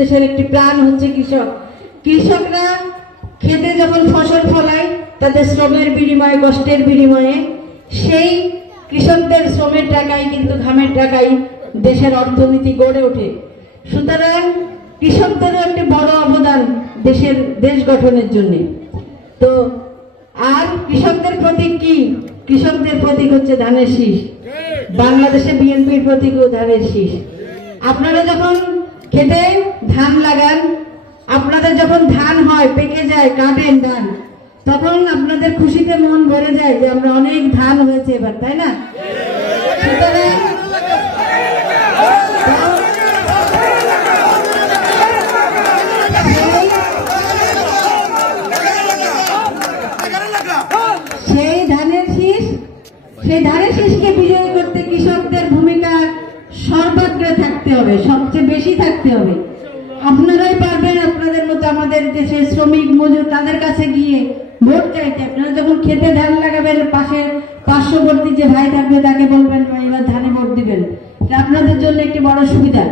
দেশের একটি প্রাণ হচ্ছে কৃষক। কৃষকরা খেতে যখন ফসল ফলায়, তাদের শ্রমের বিনিময়ে, কষ্টের বিনিময়ে, সেই কৃষকদের শ্রমের টাকায় কিন্তু ঘামের টাকায় দেশের অর্থনীতি গড়ে ওঠে। সুতরাং কৃষকদেরও একটি বড় অবদান দেশের দেশ গঠনের জন্য। তো আর কৃষকদের প্রতীক কি? কৃষকদের প্রতীক হচ্ছে ধানের শীষ। বাংলাদেশে বিএনপির প্রতীকও ধানের শীষ। আপনারা যখন খেতে ধান লাগান। আপনাদের যখন ধান হয়, পেকে যায়, কাটেন ধান, তখন আপনাদের খুশিতে মন ভরে যায় যে আমরা অনেক ধান হয়েছে এবার, তাই না? সেই ধানের শীষ, সেই ধানের শীষকে বিজয়ী করতে ভূমিকা সর্বাগ্রে থাকতে হবে, সবচেয়ে বেশি থাকতে হবে। আপনারাই পারবেন আপনাদের মতো আমাদের দেশের শ্রমিক মজুর তাদের কাছে গিয়ে ভোট চাইতে। আপনারা যখন খেতে ধান লাগাবেন, পাশে পার্শ্ববর্তী যে ভাই থাকবে, তাকে বলবেন এবার ধানে ভোট দিবেন। আপনাদের জন্য একটি বড় সুবিধা।